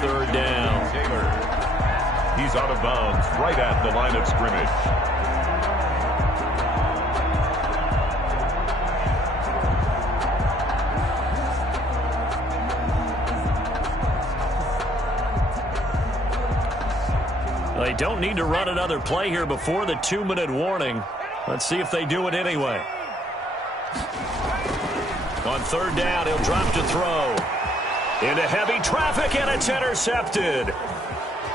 third down. He's out of bounds right at the line of scrimmage. They don't need to run another play here before the 2-minute warning. Let's see if they do it anyway. On third down, he'll drop to throw. Into heavy traffic, and it's intercepted.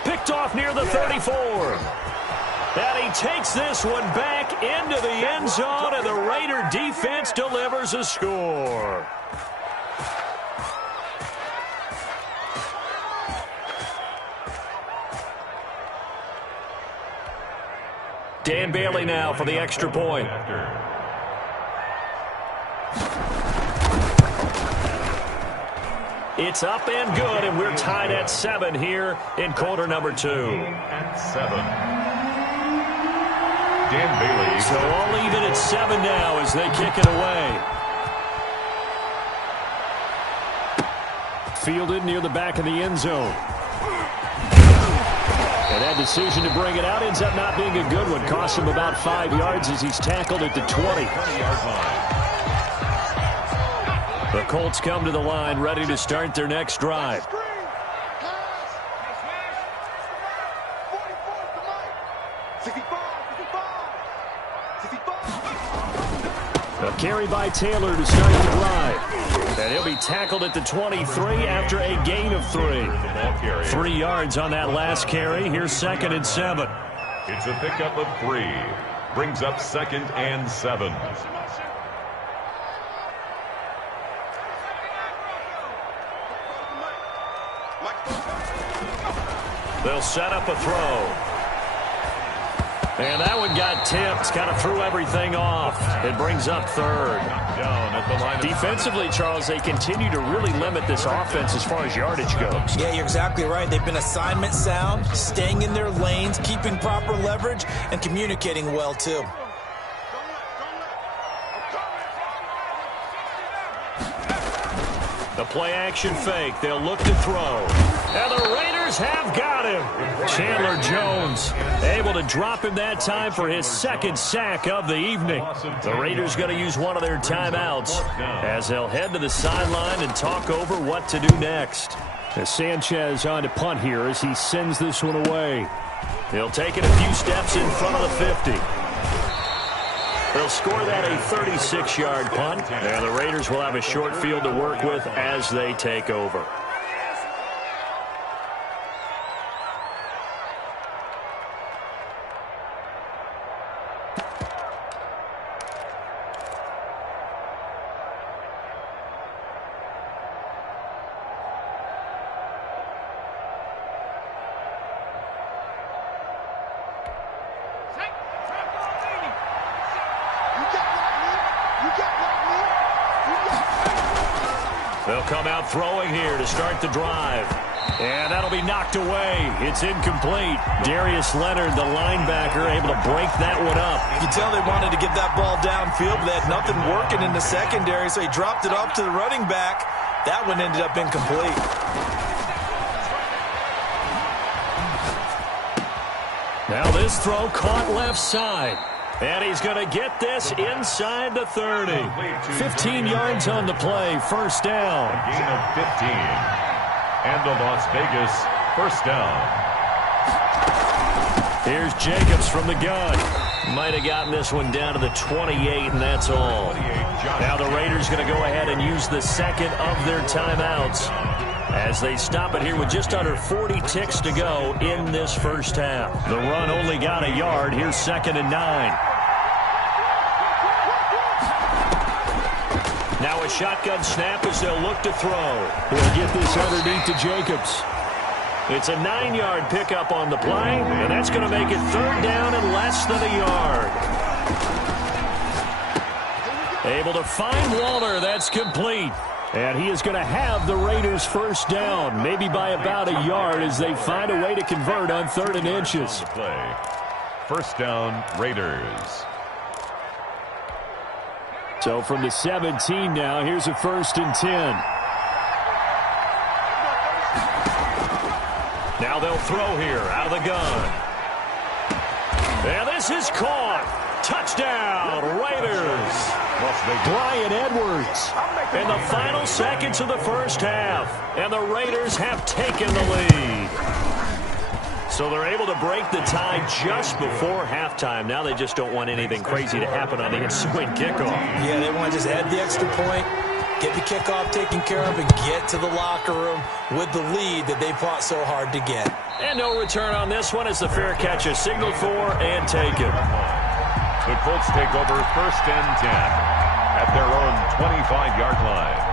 Picked off near the 34. And he takes this one back into the end zone, and the Raider defense delivers a score. Dan Bailey now for the extra point. It's up and good, and we're tied at 7 here in quarter number 2. At 7. Dan Bailey. So all even at 7 now as they kick it away. Fielded near the back of the end zone. And that decision to bring it out ends up not being a good one. Costs him about 5 yards as he's tackled at the 20. The Colts come to the line ready to start their next drive. A carry by Taylor to start the drive. And he'll be tackled at the 23 after a gain of 3. 3 yards on that last carry. Here's 2nd and 7. It's a pickup of 3. Brings up 2nd and 7. They'll set up a throw. And that one got tipped. Kind of threw everything off. It brings up 3rd. Down at the line. Defensively, Charles, they continue to really limit this offense as far as yardage goes. Yeah, you're exactly right. They've been assignment sound, staying in their lanes, keeping proper leverage, and communicating well, too. The play-action fake. They'll look to throw. And the Raiders have got him. Chandler Jones able to drop him that time for his 2nd sack of the evening. The Raiders going to use one of their timeouts as they'll head to the sideline and talk over what to do next. As Sanchez on to punt here as he sends this one away. He'll take it a few steps in front of the 50. They'll score that a 36-yard punt, and the Raiders will have a short field to work with as they take over. They'll come out throwing here to start the drive. And that'll be knocked away. It's incomplete. Darius Leonard, the linebacker, able to break that one up. You can tell they wanted to get that ball downfield, but they had nothing working in the secondary, so he dropped it off to the running back. That one ended up incomplete. Now this throw caught left side. And he's going to get this inside the 30. 15 yards on the play, first down. A gain of 15. And the Las Vegas first down. Here's Jacobs from the gun. Might have gotten this one down to the 28, and that's all. Now the Raiders going to go ahead and use the 2nd of their timeouts as they stop it here with just under 40 ticks to go in this first half. The run only got a yard. Here's 2nd and 9. Now a shotgun snap as they'll look to throw. He'll get this underneath to Jacobs. It's a 9-yard pickup on the play, and that's going to make it 3rd down and less than a yard. Able to find Waller. That's complete. And he is going to have the Raiders first down, maybe by about a yard as they find a way to convert on 3rd and inches. First down, Raiders. So from the 17 now, here's a 1st and 10. Now they'll throw here out of the gun. And this is caught. Touchdown, Raiders. Brian Edwards in the final seconds of the first half. And the Raiders have taken the lead. So they're able to break the tie just before halftime. Now they just don't want anything crazy to happen on the ensuing kickoff. Yeah, they want to just add the extra point, get the kickoff taken care of, and get to the locker room with the lead that they fought so hard to get. And no return on this one as the fair catch is signaled for and taken. The Colts take over 1st and 10 at their own 25-yard line.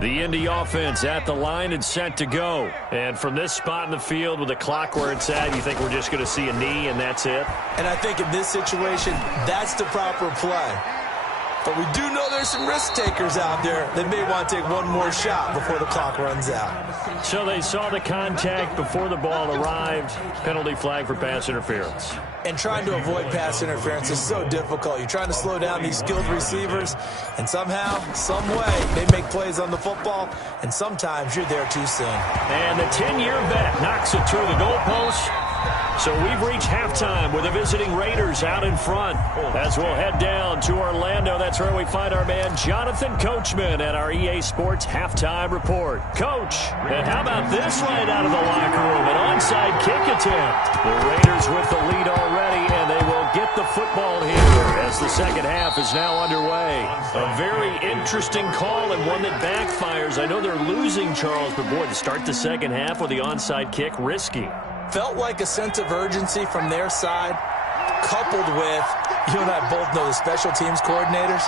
The Indy offense at the line and set to go. And from this spot in the field with the clock where it's at, you think we're just going to see a knee and that's it? And I think in this situation, that's the proper play. But we do know there's some risk takers out there that may want to take one more shot before the clock runs out. So they saw the contact before the ball arrived. Penalty flag for pass interference. And trying to avoid pass interference is so difficult. You're trying to slow down these skilled receivers, and somehow, some way, they make plays on the football, and sometimes you're there too soon. And the 10-year vet knocks it through the goalpost. So we've reached halftime with the visiting Raiders out in front. As we'll head down to Orlando, that's where we find our man Jonathan Coachman at our EA Sports Halftime Report. Coach, and how about this right out of the locker room? An onside kick attempt. The Raiders with the lead already, and they will get the football here as the second half is now underway. A very interesting call and one that backfires. I know they're losing, Charles, but boy, to start the second half with the onside kick, risky. Felt like a sense of urgency from their side, coupled with, you and I both know the special teams coordinators,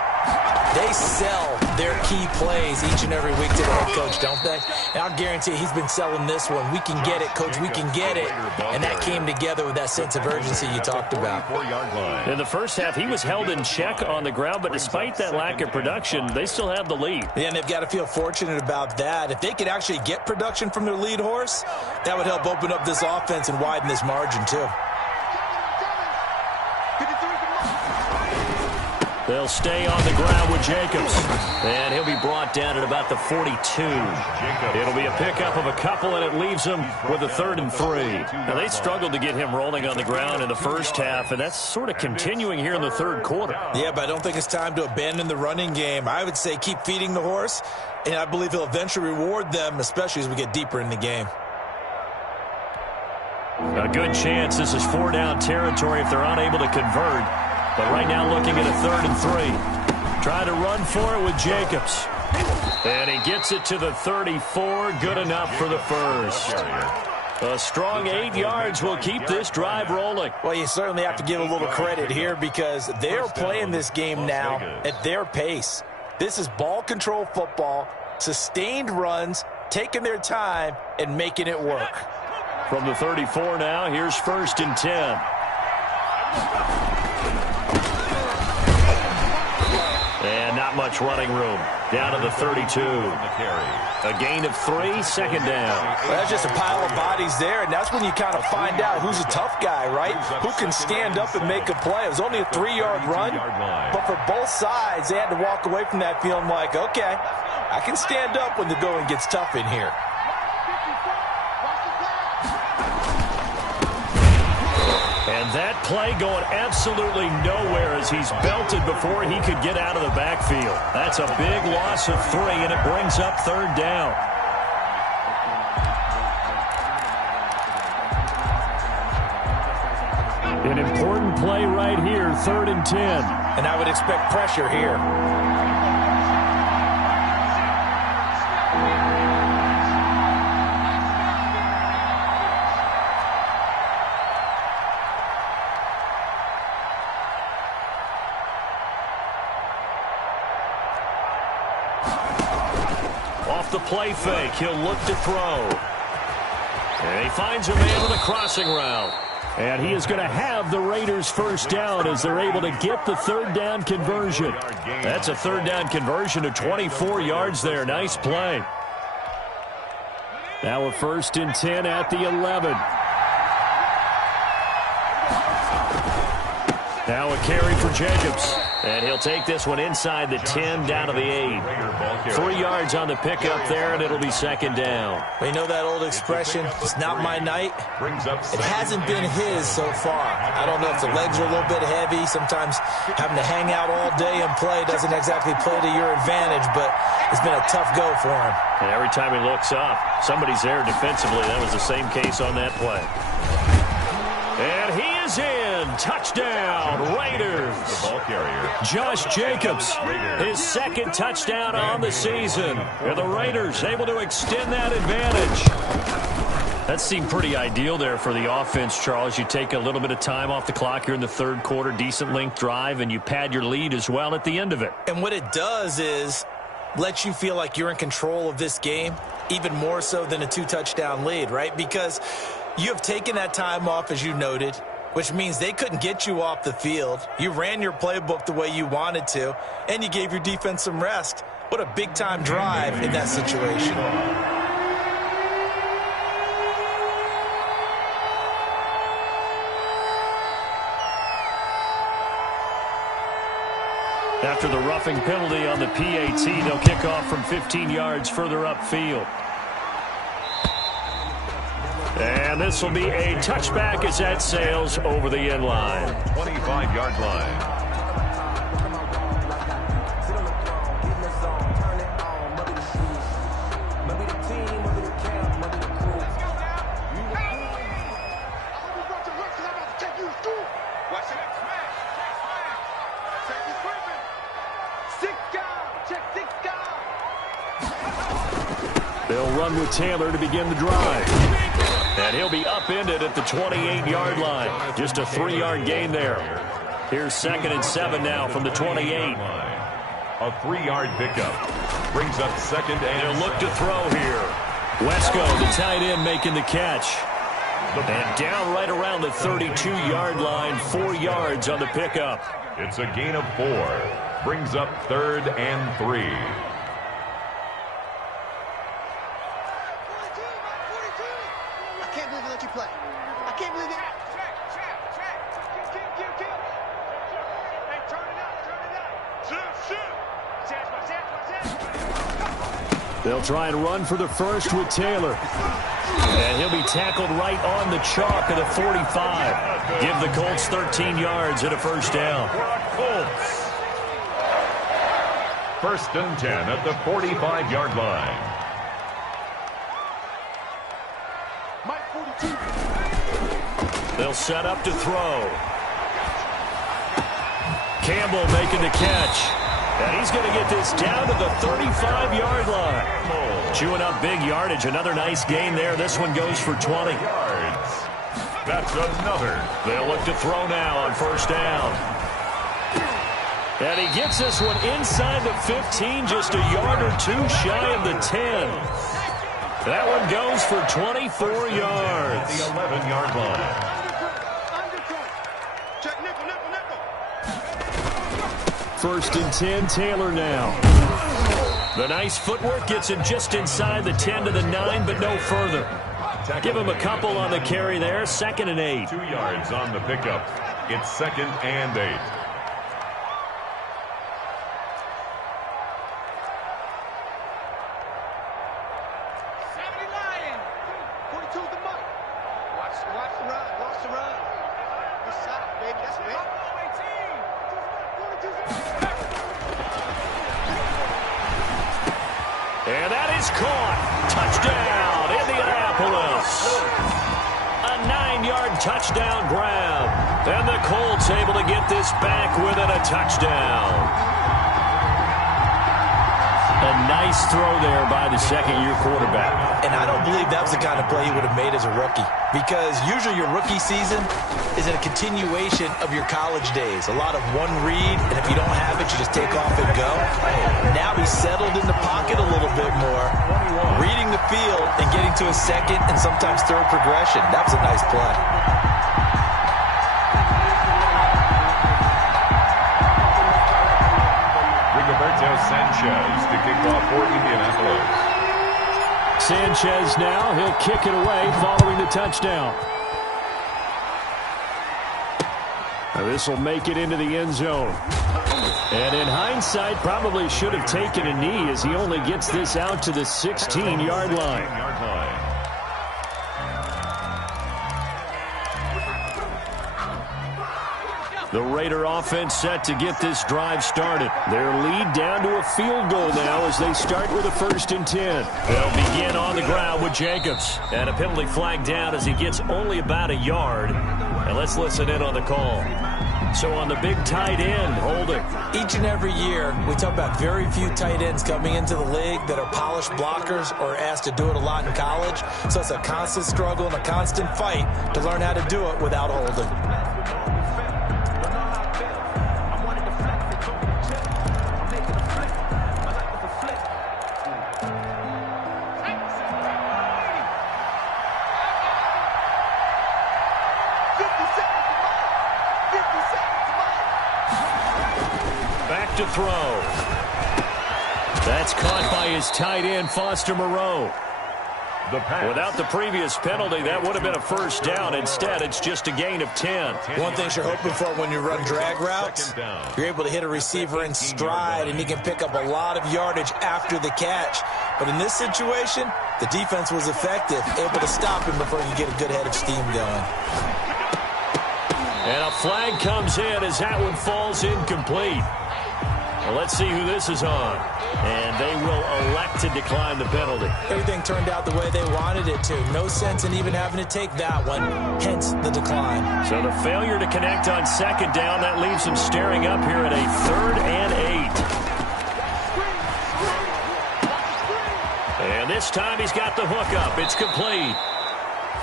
they sell their key plays each and every week to the head coach, don't they? And I'll guarantee he's been selling this one. We can get it, coach, we can get it. And that came together with that sense of urgency you talked about. In the first half, he was held in check on the ground, but despite that lack of production, they still have the lead. Yeah, and they've got to feel fortunate about that. If they could actually get production from their lead horse, that would help open up this offense and widen this margin, too. They'll stay on the ground with Jacobs. And he'll be brought down at about the 42. It'll be a pickup of a couple, and it leaves them with a 3rd and 3. Now, they struggled to get him rolling on the ground in the first half, and that's sort of continuing here in the third quarter. Yeah, but I don't think it's time to abandon the running game. I would say keep feeding the horse, and I believe he'll eventually reward them, especially as we get deeper in the game. A good chance this is 4-down territory if they're unable to convert. But right now looking at a 3rd and 3. Trying to run for it with Jacobs. And he gets it to the 34. Good enough for the first. A strong 8 yards will keep this drive rolling. Well, you certainly have to give a little credit here because they're playing this game now at their pace. This is ball control football, sustained runs, taking their time, and making it work. From the 34 now, here's 1st and 10. And not much running room. Down to the 32. A gain of 3, 2nd down. Well, that's just a pile of bodies there, and that's when you kind of find out who's a tough guy, right? Who can stand up and make a play. It was only a 3-yard run, but for both sides, they had to walk away from that feeling like, okay, I can stand up when the going gets tough in here. And that play going absolutely nowhere as he's belted before he could get out of the backfield. That's a big loss of 3, and it brings up 3rd down. An important play right here, 3rd and 10. And I would expect pressure here. The play fake. He'll look to throw. And he finds a man on the crossing route. And he is going to have the Raiders' 1st down as they're able to get the 3rd down conversion. That's a 3rd down conversion of 24 yards there. Nice play. Now a 1st and 10 at the 11. Now a carry for Jacobs. And he'll take this one inside the 10 down to the 8. 3 yards on the pickup there, and it'll be second down. Well, you know that old expression, it's not my night? It hasn't been his so far. I don't know if the legs are a little bit heavy. Sometimes having to hang out all day and play doesn't exactly play to your advantage, but it's been a tough go for him. And every time he looks up, somebody's there defensively. That was the same case on that play. And he is in. Touchdown, Raiders. The ball carrier. Josh Jacobs, his second touchdown on the season. And the Raiders able to extend that advantage. That seemed pretty ideal there for the offense, Charles. You take a little bit of time off the clock here in the third quarter, decent length drive, and you pad your lead as well at the end of it. And what it does is let you feel like you're in control of this game, even more so than a 2-touchdown lead, right? Because you have taken that time off, as you noted, which means they couldn't get you off the field. You ran your playbook the way you wanted to, and you gave your defense some rest. What a big-time drive in that situation. After the roughing penalty on the PAT, they'll kick off from 15 yards further upfield. And this will be a touchback as that sails over the end line. 25-yard line. They'll run with Taylor to begin the drive. And he'll be upended at the 28-yard line. Just a 3-yard gain there. Here's 2nd and 7 now from the 28. A 3-yard pickup. Brings up 2nd and They'll look to throw here. Wesco, the tight end, making the catch. And down right around the 32-yard line, 4 yards on the pickup. It's a gain of 4. Brings up 3rd and 3. They'll try and run for the first with Taylor. And he'll be tackled right on the chalk of the 45. Give the Colts 13 yards and a first down. Colts. 1st and 10 at the 45-yard line. They'll set up to throw. Campbell making the catch. And he's going to get this down to the 35-yard line. Chewing up big yardage. Another nice gain there. This one goes for 20 yards. That's another. They'll look to throw now on first down. And he gets this one inside the 15, just a yard or 2 shy of the 10. That one goes for 24 yards. The 11-yard line. First and 10, Taylor now. The nice footwork gets him just inside the 10 to the 9, but no further. Give him a couple on the carry there. 2nd and 8. 2 yards on the pickup. It's 2nd and 8. And that is caught. Touchdown, Indianapolis. A 9-yard touchdown grab. And the Colts able to get this back within a touchdown. A nice throw there by the second-year quarterback. And I don't believe that was the kind of play he would have made as a rookie. Because usually your rookie season is a continuation of your college days. A lot of one read, and if you don't have it, you just take off and go. Now he's settled in the pocket a little bit more, reading the field and getting to a second and sometimes third progression. That was a nice play. Sanchez to kick off for Indianapolis. Sanchez now, he'll kick it away following the touchdown. This will make it into the end zone. And in hindsight, probably should have taken a knee as he only gets this out to the 16-yard line. The Raider offense set to get this drive started. Their lead down to a field goal now as they start with a 1st and 10. They'll begin on the ground with Jacobs. And a penalty flag down as he gets only about a yard. And let's listen in on the call. So on the big tight end, holding. Each and every year, we talk about very few tight ends coming into the league that are polished blockers or asked to do it a lot in college. So it's a constant struggle and a constant fight to learn how to do it without holding. To throw. That's caught by his tight end, Foster Moreau. Without the previous penalty, that would have been a 1st down. Instead, it's just a gain of 10. One thing you're hoping for when you run drag routes, you're able to hit a receiver in stride, and he can pick up a lot of yardage after the catch. But in this situation, the defense was effective, able to stop him before he could get a good head of steam going. And a flag comes in as that one falls incomplete. Well, let's see who this is on. And they will elect to decline the penalty. Everything turned out the way they wanted it to. No sense in even having to take that one, hence the decline. So the failure to connect on 2nd down, that leaves them staring up here at a 3rd and 8. And this time he's got the hook up. It's complete.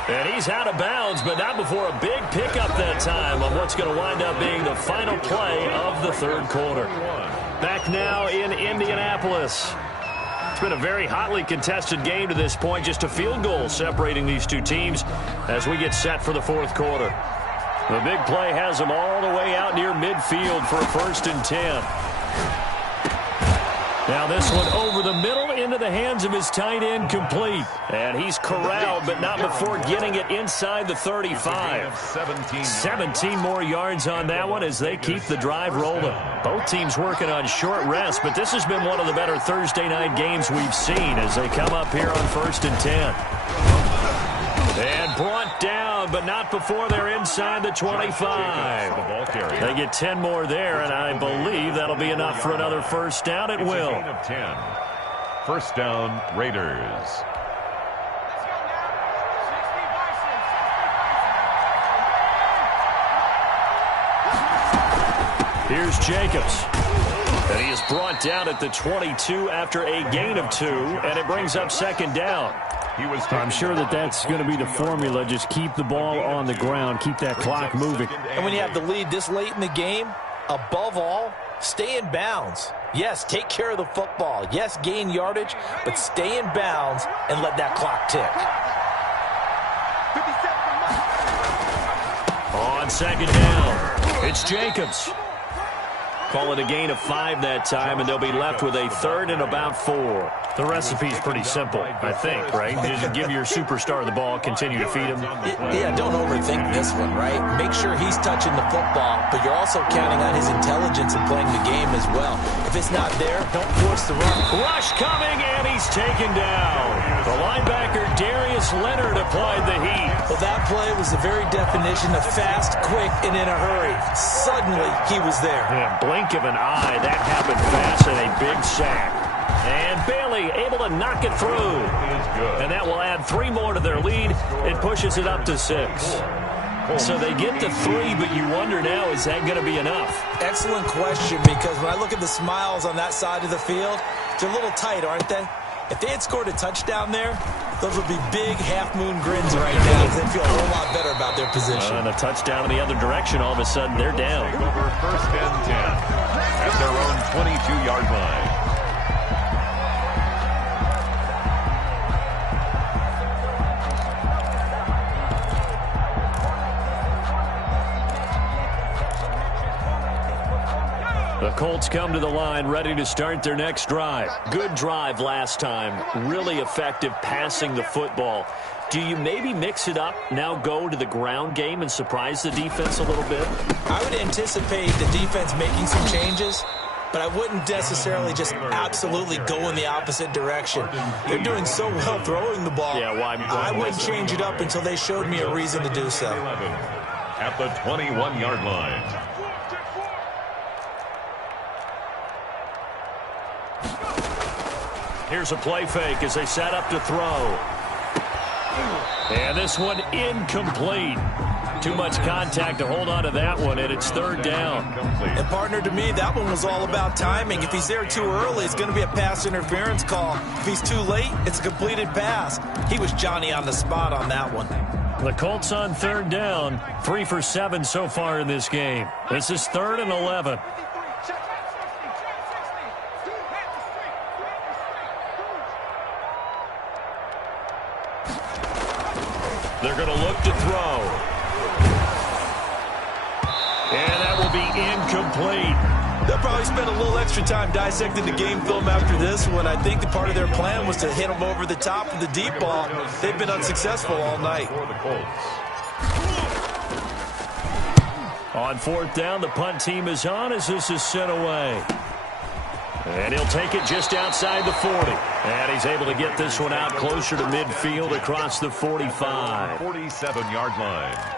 And he's out of bounds, but not before a big pickup that time on what's going to wind up being the final play of the 3rd quarter. Back now in Indianapolis. It's been a very hotly contested game to this point. Just a field goal separating these two teams as we get set for the 4th quarter. The big play has them all the way out near midfield for a 1st and 10. Now this one over the middle into the hands of his tight end, complete. And he's corralled, but not before getting it inside the 35. 17 more yards on that one as they keep the drive rolling. Both teams working on short rest, but this has been one of the better Thursday night games we've seen as they come up here on 1st and 10. And brought down, but not before they're inside the 25. They get 10 more there, and I believe that'll be enough for another 1st down. It will. 1st down, Raiders. Here's Jacobs. And he is brought down at the 22 after a gain of 2, and it brings up 2nd down. I'm sure that's going to be the formula. Just keep the ball on the ground, keep that clock moving. And when you have the lead this late in the game, above all, stay in bounds. Yes, take care of the football. Yes, gain yardage, but stay in bounds and let that clock tick. On 2nd down, it's Jacobs. Call it a gain of 5 that time, and they'll be left with a 3rd and about 4. The recipe's pretty simple, I think, right? Just give your superstar the ball, continue to feed him. Yeah, don't overthink this one, right? Make sure he's touching the football, but you're also counting on his intelligence in playing the game as well. If it's not there, don't force the run. Rush coming, and he's taken down. The linebacker, Darius Leonard, applied the heat. Well, that play was the very definition of fast, quick, and in a hurry. Suddenly, he was there. Yeah, blink of an eye, that happened fast, and a big sack. And Bailey able to knock it through. And that will add 3 more to their lead. It pushes it up to 6. So they get to 3, but you wonder now, is that going to be enough? Excellent question, because when I look at the smiles on that side of the field, they're a little tight, aren't they? If they had scored a touchdown there, those would be big half-moon grins right now because they feel a whole lot better about their position. And a touchdown in the other direction, all of a sudden they're down. Over 1st and 10 at their own 22-yard line. The Colts come to the line ready to start their next drive. Good drive last time. Really effective passing the football. Do you maybe mix it up, now go to the ground game and surprise the defense a little bit? I would anticipate the defense making some changes, but I wouldn't necessarily just absolutely go in the opposite direction. They're doing so well throwing the ball. Yeah, I wouldn't change it up until they showed me a reason to do so. At the 21-yard line. Here's a play fake as they set up to throw. And this one incomplete. Too much contact to hold on to that one, and it's third down. And partner, to me, that one was all about timing. If he's there too early, it's going to be a pass interference call. If he's too late, it's a completed pass. He was Johnny on the spot on that one. The Colts on third down, 3 for 7 so far in this game. This is 3rd and 11. They're going to look to throw. And that will be incomplete. They'll probably spend a little extra time dissecting the game film after this one. I think the part of their plan was to hit them over the top of the deep ball. They've been unsuccessful all night. On 4th down, the punt team is on as this is sent away. And he'll take it just outside the 40. And he's able to get this one out closer to midfield across the 45. 47-yard line.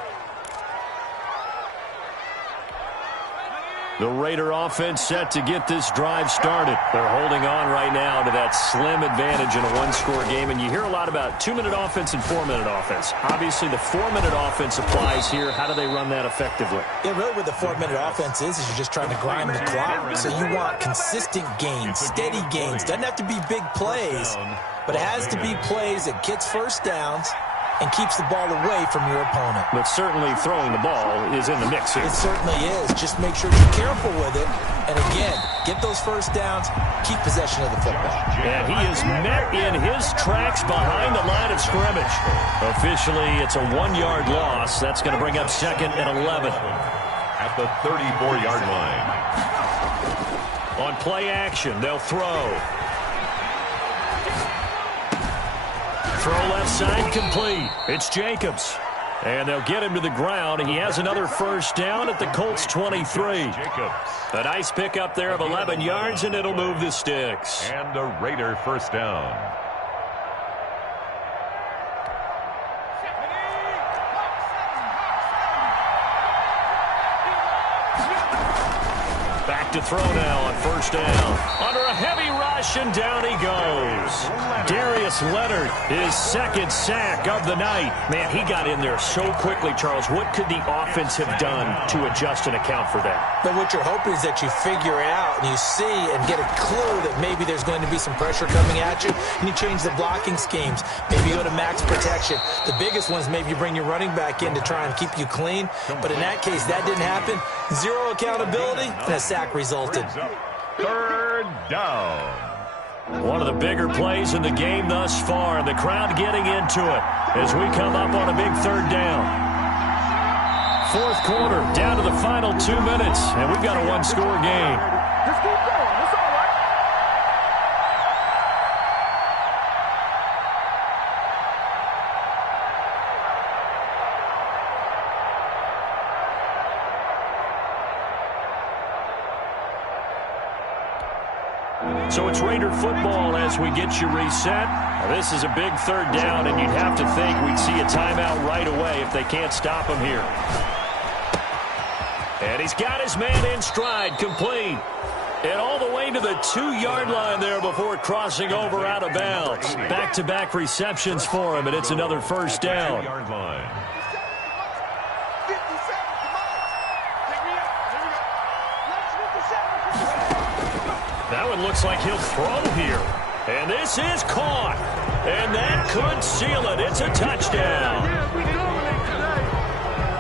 The Raider offense set to get this drive started. They're holding on right now to that slim advantage in a one-score game. And you hear a lot about 2-minute offense and 4-minute offense. Obviously, the 4-minute offense applies here. How do they run that effectively? Yeah, really what the 4-minute offense is you're just trying to grind the clock. So you want consistent gains, steady gains. Doesn't have to be big plays, but it has to be plays that gets first downs and keeps the ball away from your opponent. But certainly throwing the ball is in the mix here. It certainly is. Just make sure you're careful with it. And again, get those first downs, keep possession of the football. And he is met in his tracks behind the line of scrimmage. Officially, it's a 1-yard loss. That's going to bring up 2nd and 11. At the 34-yard line. On play action, they'll throw. Throw left side complete. It's Jacobs. And they'll get him to the ground. He has another first down at the Colts 23. A nice pickup there of 11 yards, and it'll move the sticks. And a Raider first down. Back to throw now on first down. Under a heavy rush, and down he goes. Darius Leonard, his 2nd sack of the night. Man, he got in there so quickly, Charles. What could the offense have done to adjust and account for that? But what you're hoping is that you figure out and you see and get a clue that maybe there's going to be some pressure coming at you, and you change the blocking schemes. Maybe you go to max protection. The biggest one is maybe you bring your running back in to try and keep you clean. But in that case, that didn't happen. Zero accountability, and a sack resulted. 3rd down. One of the bigger plays in the game thus far, and the crowd getting into it as we come up on a big 3rd down. 4th quarter, down to the final 2 minutes, and we've got a one-score game. Just keep going. It's all right. So it's Raider football as we get you reset. Now, this is a big 3rd down, and you'd have to think we'd see a timeout right away if they can't stop him here. And he's got his man in stride, complete. And all the way to the 2-yard line there before crossing over out of bounds. Back-to-back receptions for him, and it's another first down. That one looks like he'll throw here. And this is caught. And that could seal it. It's a touchdown.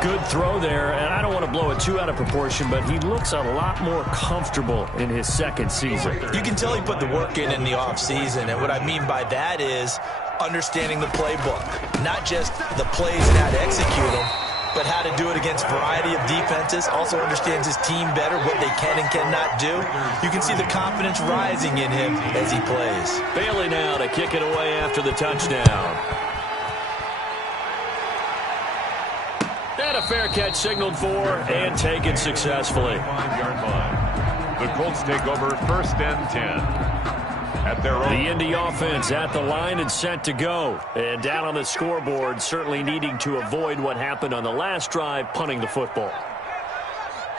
Good throw there, and I don't want to blow it too out of proportion, but he looks a lot more comfortable in his 2nd season. You can tell he put the work in the offseason, and what I mean by that is understanding the playbook. Not just the plays and how to execute them, but how to do it against a variety of defenses. Also understands his team better, what they can and cannot do. You can see the confidence rising in him as he plays. Bailey now to kick it away after the touchdown. And a fair catch signaled for and taken successfully. 5-yard line. The Colts take over first and 10. At their own. The Indy offense at the line and set to go. And down on the scoreboard, certainly needing to avoid what happened on the last drive, punting the football.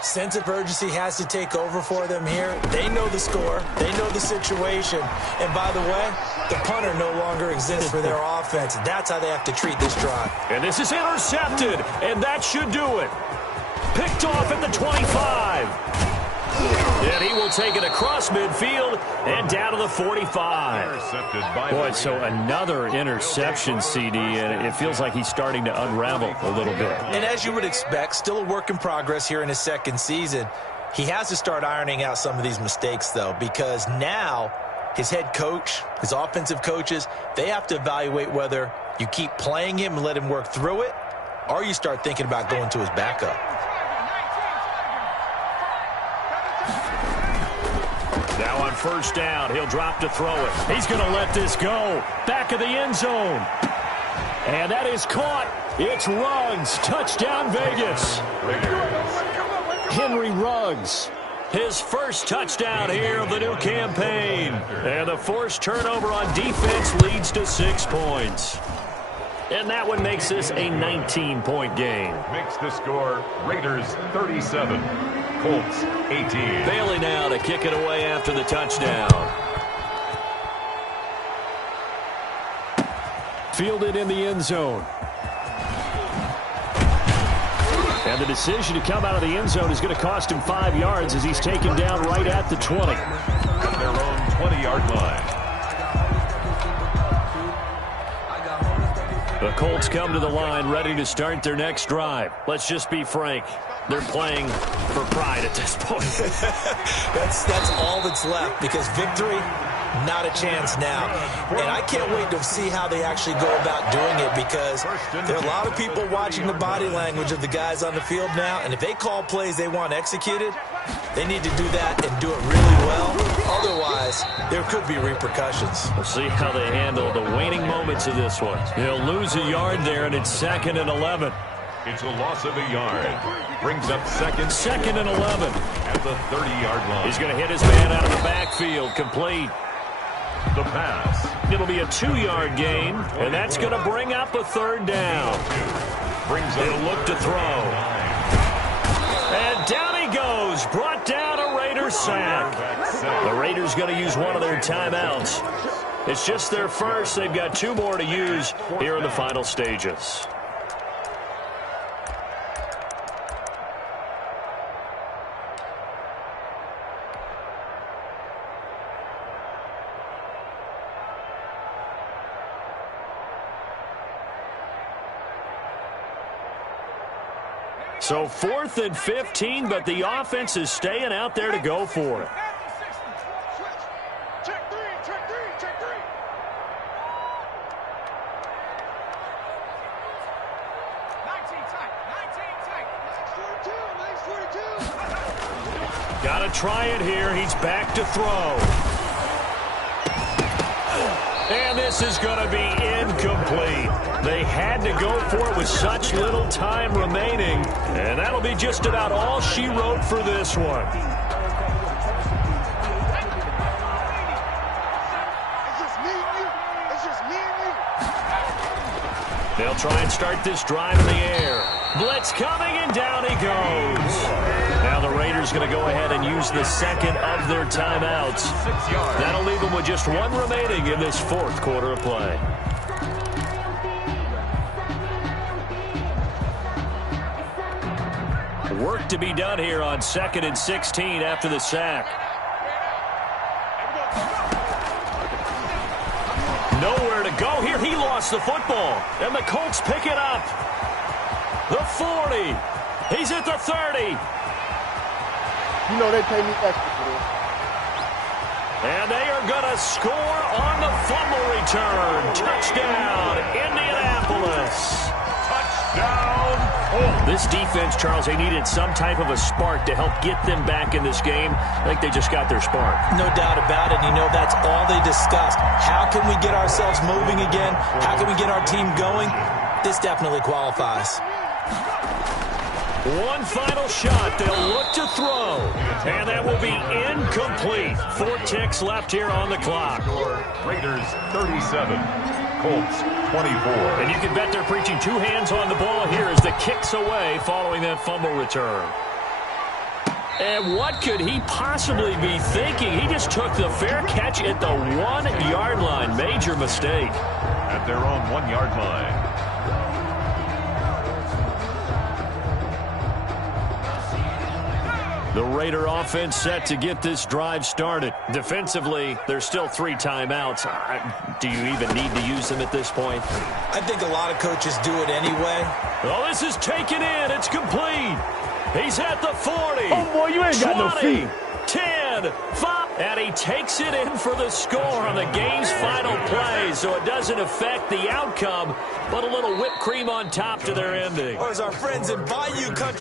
Sense of urgency has to take over for them here. They know the score. They know the situation. And by the way, the punter no longer exists for their offense. That's how they have to treat this drive. And this is intercepted, and that should do it. Picked off at the 25. And he will take it across midfield and down to the 45. Intercepted by Boy, so another interception, CD, and it feels like he's starting to unravel a little bit. And as you would expect, still a work in progress here in his second season. He has to start ironing out some of these mistakes, though, because now his head coach, his offensive coaches, they have to evaluate whether you keep playing him and let him work through it, or you start thinking about going to his backup. Now on first down, he'll drop to throw it. He's going to let this go. Back of the end zone. And that is caught. It's Ruggs. Touchdown, Vegas. Henry Ruggs. His first touchdown here of the new campaign. And the forced turnover on defense leads to 6 points. And that one makes this a 19-point game. Makes the score Raiders 37. Colts 18. Bailey now to kick it away after the touchdown. Fielded in the end zone. And the decision to come out of the end zone is going to cost him 5 yards as he's taken down right at the 20. At their own 20-yard line. The Colts come to the line ready to start their next drive. Let's just be frank. They're playing for pride at this point. That's all that's left, because victory, not a chance now. And I can't wait to see how they actually go about doing it, because there are a lot of people watching the body language of the guys on the field now, and if they call plays they want executed, they need to do that and do it really well. Otherwise, there could be repercussions. We'll see how they handle the waning moments of this one. They'll lose a yard there, and it's 2nd and 11. It's a loss of a yard. Brings up second and 11. At the 30-yard line. He's going to hit his man out of the backfield. Complete. The pass. It'll be a 2-yard gain, and that's going to bring up a 3rd down. Brings up He'll look to throw. And down he goes. Brought down a Raiders sack. The Raiders going to use one of their timeouts. It's just their first. They've got 2 more to use here in the final stages. So 4th and 15, but the offense is staying out there to go for it. Check three. 19 tight. Nice 42. Got to try it here. He's back to throw. And this is going to be incomplete. They had to go for it with such little time remaining. And that'll be just about all she wrote for this one. They'll try and start this drive in the air. Blitz coming, and down he goes. Now the Raiders going to go ahead and use the second of their timeouts. That'll leave them with just 1 remaining in this 4th quarter of play. Work to be done here on 2nd and 16 after the sack. Nowhere to go here. He lost the football. And the Colts pick it up. The 40. He's at the 30. You know they pay me extra for this. And they are going to score on the fumble return. Touchdown, Indianapolis. touchdown. Oh, this defense, Charles, they needed some type of a spark to help get them back in this game. I think they just got their spark. No doubt about it. You know, that's all they discussed. How can we get ourselves moving again? How can we get our team going? This definitely qualifies. One final shot. They'll look to throw. And that will be incomplete. 4 ticks left here on the clock. Raiders 37, Colts 24. And you can bet they're preaching 2 hands on the ball here as the kick's away following that fumble return. And what could he possibly be thinking? He just took the fair catch at the 1-yard line. Major mistake. At their own 1-yard line. The Raider offense set to get this drive started. Defensively, there's still 3 timeouts. Do you even need to use them at this point? I think a lot of coaches do it anyway. Oh, this is taken in. It's complete. He's at the 40. Oh, boy, you ain't got no 20, feet. 10, 5. And he takes it in for the score on the game's final play. So it doesn't affect the outcome, but a little whipped cream on top to their ending. Or as our friends in Bayou Country